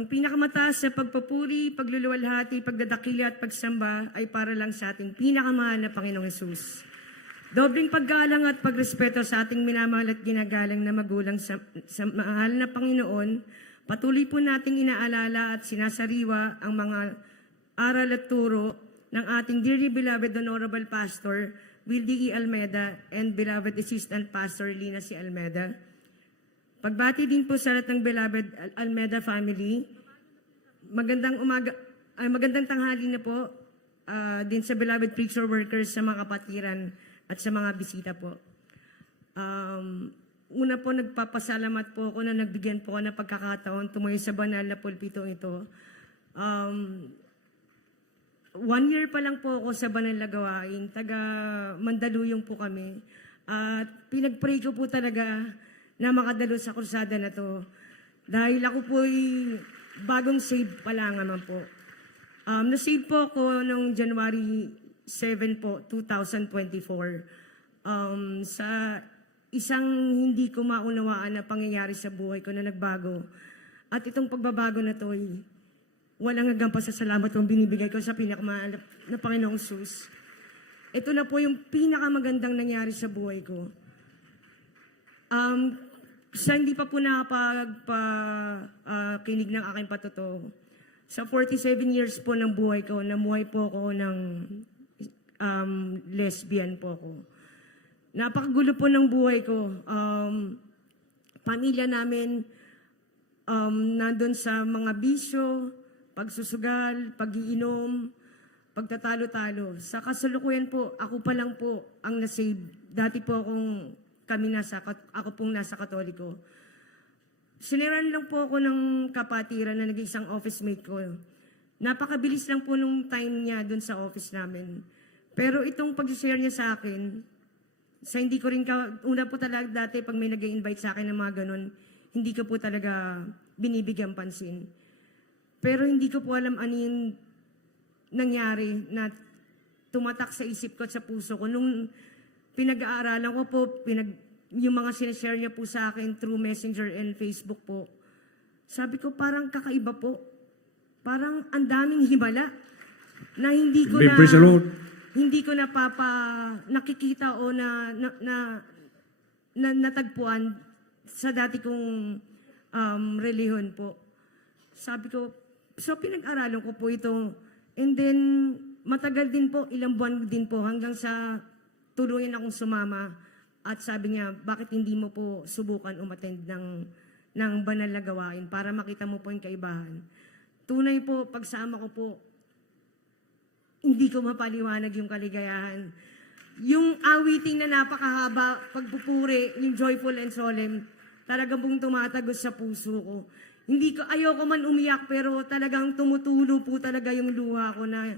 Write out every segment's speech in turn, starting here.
Ang pinakamataas na pagpupuri, pagluluwalhati, pagdadakili at pagsamba ay para lang sa ating pinakamahal na Panginoong Hesus. Dobling paggalang at pagrespeto sa ating minamahal at ginagalang na magulang sa mahal na Panginoon, patuloy po nating inaalala at sinasariwa ang mga aral at turo ng ating dearly beloved Honorable Pastor Wildy E. Almeda and beloved Assistant Pastor Lina C. Almeda. Pagbati din po sa lahat ng beloved Almeda family. Magandang tanghali na po din sa beloved preacher workers, sa mga kapatiran at sa mga bisita po. Una po, nagpapasalamat po ako na nagbigyan po ako ng pagkakataon tumuloy sa banal na pulpito ito. 1 year pa lang po ako sa banal na gawain. Taga Mandaluyong po kami. At pinag-pray ko po talaga na makadalo sa krusada na to. Dahil ako po'y bagong save pa lang naman po. Na-save po ako noong January 7 po, 2024. Sa isang hindi ko maunawaan na pangyayari sa buhay ko na nagbago. At itong pagbabago na to ay walang hanggang pasasalamat kong binibigay ko sa pinakamahal na Panginoong Hesus. Ito na po yung pinakamagandang nangyari sa buhay ko. Sa hindi pa po nakapagkinig ng aking patotoo, sa 47 years po ng buhay ko, namuhay po ako ng lesbian po ako. Napakagulo po ng buhay ko. Pamilya namin nandun sa mga bisyo, pagsusugal, pag-iinom, pagtatalo-talo. Sa kasalukuyan po, ako pa lang po ang nasave. Dati po ako pong nasa Katoliko. Siniran lang po ako ng kapatiran na naging isang office mate ko. Napakabilis lang po nung time niya dun sa office namin. Pero itong pag-share niya sa akin, sa hindi ko rin una po talaga dati pag may nag-invite sa akin ng mga ganun, hindi ko po talaga binibigyan pansin. Pero hindi ko po alam ano yung nangyari na tumatak sa isip ko at sa puso ko. Nung pinag-aaralan ko po, yung mga sinashare niya po sa akin through Messenger and Facebook po, sabi ko parang kakaiba po. Parang ang daming himala na hindi ko nakikita o natagpuan sa dati kong relihiyon po. Sabi ko, so pinag-aralan ko po ito. And then, matagal din po, ilang buwan din po hanggang sa tuluyan akong sumama. At sabi niya, bakit hindi mo po subukan umattend ng banal na gawain para makita mo po yung kaibahan. Tunay po, pagsama ko po, hindi ko mapaliwanag yung kaligayahan. Yung awiting na napakahaba, pagpupuri, yung joyful and solemn, talagang pong tumatagos sa puso ko. Ayoko man umiyak, pero talagang tumutulo po talaga yung luha ko na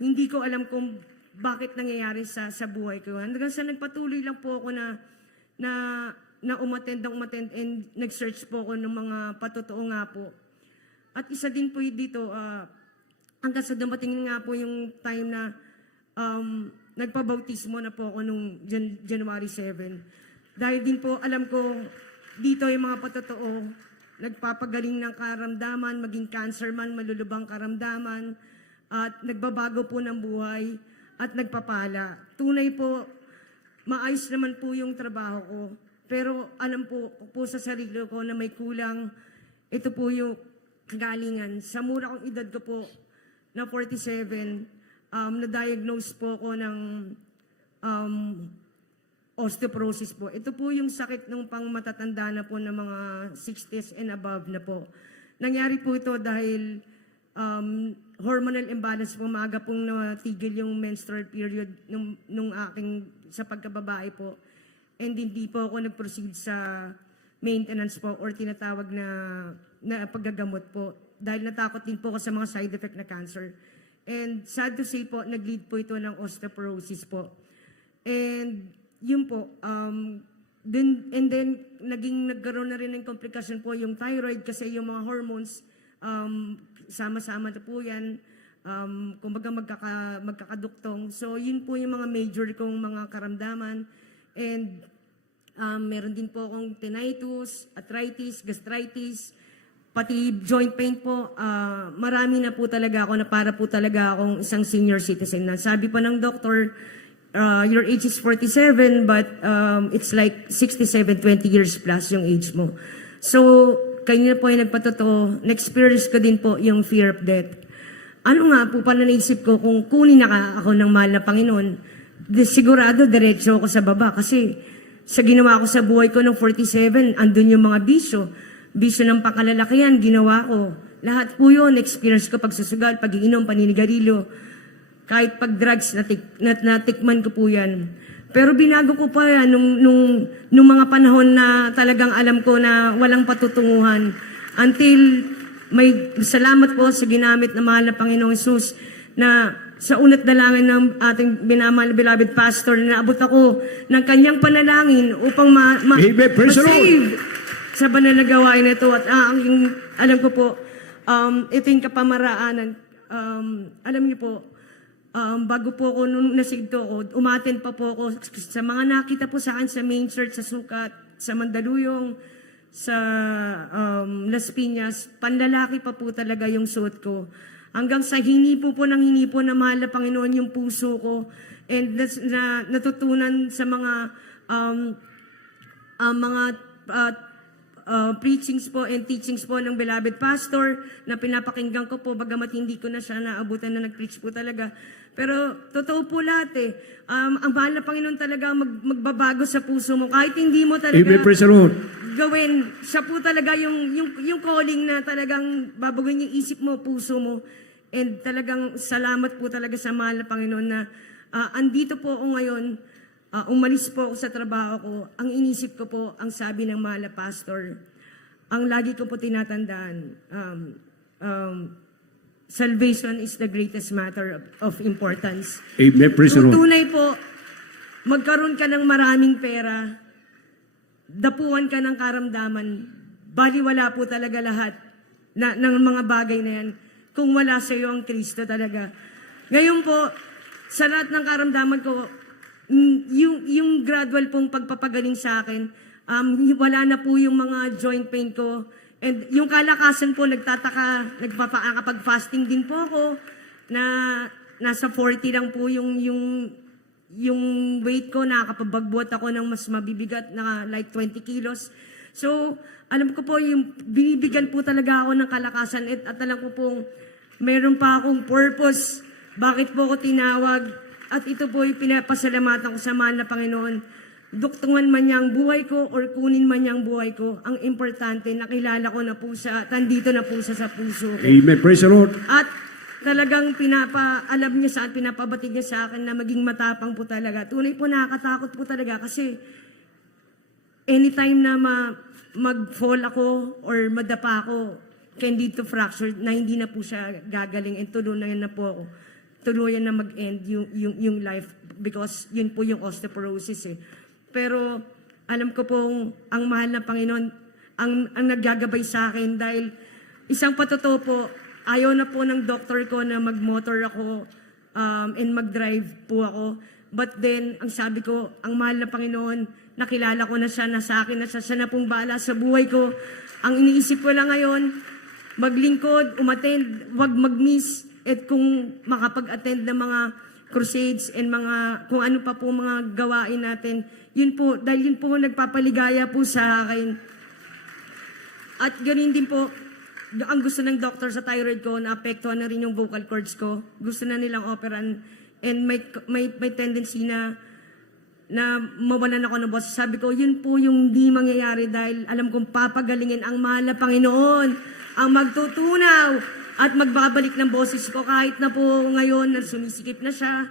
hindi ko alam kung bakit nangyayari sa buhay ko. Hanggang sa nagpatuloy lang po ako na umattend and nag-search po ako ng mga patotoo nga po. At isa din po dito, hanggang sa dumating nga po yung time na nagpabautismo na po ako nung January 7. Dahil din po alam ko dito yung mga patotoo, nagpapagaling ng karamdaman, maging cancer man, malulubang karamdaman, at nagbabago po ng buhay at nagpapala. Tunay po, maayos naman po yung trabaho ko. Pero alam po sa sarili ko na may kulang. Ito po yung kagalingan. Sa mura kong edad ko po na 47, na-diagnose po ko ng osteoporosis po. Ito po yung sakit ng pang matatanda na po ng mga 60s and above na po. Nangyari po ito dahil hormonal imbalance po, maaga pong natigil yung menstrual period nung aking sa pagkababae po. And hindi po ako nag-proceed sa maintenance po or tinatawag na paggagamot po. Dahil natakot din po ako sa mga side effect na cancer. And sad to say po, nag-lead po ito ng osteoporosis po. And yun po, then nagkaroon na rin ng komplikasyon po yung thyroid kasi yung mga hormones, sama-sama na po yan, kumbaga magkakaduktong. So yun po yung mga major kong mga karamdaman. And meron din po akong tinnitus, arthritis, gastritis, pati joint pain po, marami na po talaga ako na para po talaga akong isang senior citizen na. Sabi pa ng doktor, your age is 47 but it's like 67, 20 years plus yung age mo. So, kanina po yung nagpatotoo, na-experience ko din po yung fear of death. Ano nga po pala naisip ko, kung kunin na ako ng mahal na Panginoon, sigurado diretso ako sa baba kasi sa ginawa ko sa buhay ko ng 47, andun yung mga bisyo. Bisyo ng pakalalakihan, ginawa ko. Lahat po yun, experience ko, pagsusugal, pag-iinom, paninigarilyo. Kahit pag-drugs, natikman ko po yan. Pero binago ko pa yan nung mga panahon na talagang alam ko na walang patutunguhan. Until may salamat po sa ginamit na mahal na Panginoong Jesus na sa unat dalangin ng ating binamahal beloved pastor na naabot ako ng kanyang panalangin upang ma-save sa banal na gawain na ito. At alam ko po, ito yung kapamaraanan. Alam niyo po, bago po ako, nung nasigdo ako, umattend pa po ako sa mga nakita po sa akin sa main church, sa Sukat, sa Mandaluyong, sa Las Piñas. Panlalaki pa po talaga yung suot ko. Hanggang sa hinipo ng mahal na Panginoon yung puso ko. And natutunan sa mga preachings po and teachings po ng beloved pastor na pinapakinggan ko po, bagamat hindi ko na siya naabutan na nag-preach po talaga. Pero totoo po lahat eh. Ang mahal na Panginoon talaga magbabago sa puso mo. Kahit hindi mo talaga gawin, siya po talaga yung calling na talagang babaguhin yung isip mo, puso mo. And talagang salamat po talaga sa mahal na Panginoon na andito po ako ngayon. Umalis po ako sa trabaho ko, ang inisip ko po, ang sabi ng mahal na pastor, ang lagi ko po tinatandaan, salvation is the greatest matter of importance. Amen. Praise the Lord. Tunay po, magkaroon ka ng maraming pera, dapuan ka ng karamdaman, baliwala po talaga lahat ng mga bagay na yan, kung wala sa iyo ang Kristo talaga. Ngayon po, sa lahat ng karamdaman ko, yung gradual pong pagpapagaling sa akin, wala na po yung mga joint pain ko. And yung kalakasan po, kapag fasting din po ako, na nasa 40 lang po yung weight ko, nakakapabagbuhat ako ng mas mabibigat na like 20 kilos. So, alam ko po, yung binibigyan po talaga ako ng kalakasan at alam ko pong meron pa akong purpose. Bakit po ako tinawag? At ito po yung pinapasalamatan ko sa mahal na Panginoon. Duktungan man niya ang buhay ko or kunin man niya ang buhay ko, ang importante, nakilala ko na po siya, nandito na po siya sa puso ko. Amen. Praise the Lord. At talagang pinapaalam niya sa akin, pinapabatid niya sa akin na maging matapang po talaga. Tunay po nakakatakot po talaga kasi anytime na mag-fall ako or madapa ako, can lead to fracture na hindi na po siya gagaling and tuluyan na po ako. Tuluyan na mag-end yung life because yun po yung osteoporosis eh. Pero alam ko pong ang mahal na Panginoon ang naggagabay sa akin dahil isang patotoo po, ayaw na po ng doktor ko na mag-motor ako and mag-drive po ako. But then, ang sabi ko, ang mahal na Panginoon, nakilala ko na siya, nasa akin na siya na pong bahala sa buhay ko. Ang iniisip ko lang ngayon, maglingkod, umattend, wag mag-miss. At kung makapag-attend ng mga crusades and mga kung ano pa po mga gawain natin, yun po, dahil yun po nagpapaligaya po sa akin. At ganun din po, ang gusto ng doctor sa thyroid ko, naapektuhan na rin yung vocal cords ko. Gusto na nilang operan and may tendency na mawalan ako ng boses. Sabi ko, yun po yung di mangyayari dahil alam kong papagalingin ang mahal na Panginoon, ang magtutunaw at magbabalik ng boses ko kahit na po ngayon na sumisikip na siya,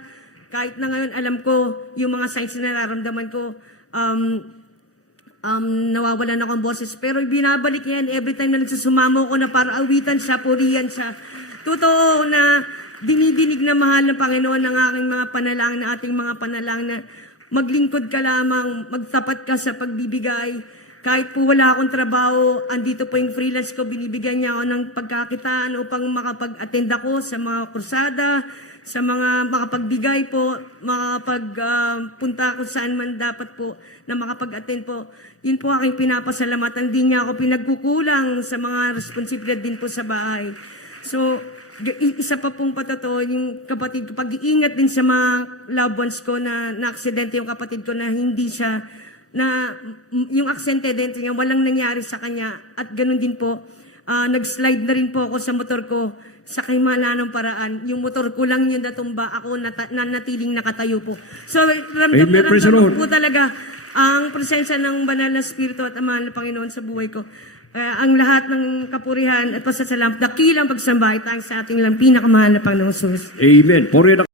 kahit na ngayon alam ko yung mga signs na nararamdaman ko, nawawalan ako ng boses. Pero binabalik niya yan every time na nagsusumamo ko na para awitan siya, purihan siya. Totoo na dinidinig na mahal ng Panginoon ng aking mga panalangin, na ating mga panalangin na maglingkod ka lamang, magtapat ka sa pagbibigay. Kahit po wala akong trabaho, andito po yung freelance ko, binibigyan niya ako ng pagkakitaan upang makapag-attend ako sa mga kursada, sa mga makapagbigay po, makapagpunta kung saan man dapat po na makapag-attend po. Yun po aking pinapasalamatan. Hindi niya ako pinagkukulang sa mga responsibilidad din po sa bahay. So, isa pa pong patotoo, yung kapatid ko, pag-iingat din sa mga loved ones ko na na-aksidente yung kapatid ko na hindi siya, na yung aksidente niya, walang nangyari sa kanya. At ganun din po, nag-slide na rin po ako sa motor ko sa ng paraan. Yung motor ko lang yun natumba, ako natiling nakatayo po. So, ramdam Amen, na praise the ramdam Lord. po talaga ang presensya ng banal na Espiritu at ang mahal na Panginoon sa buhay ko. Ang lahat ng kapurihan at pasasalamat, dakilang pagsambahay tayo sa ating lang pinakamahal na Panginoon Jesus. Amen. For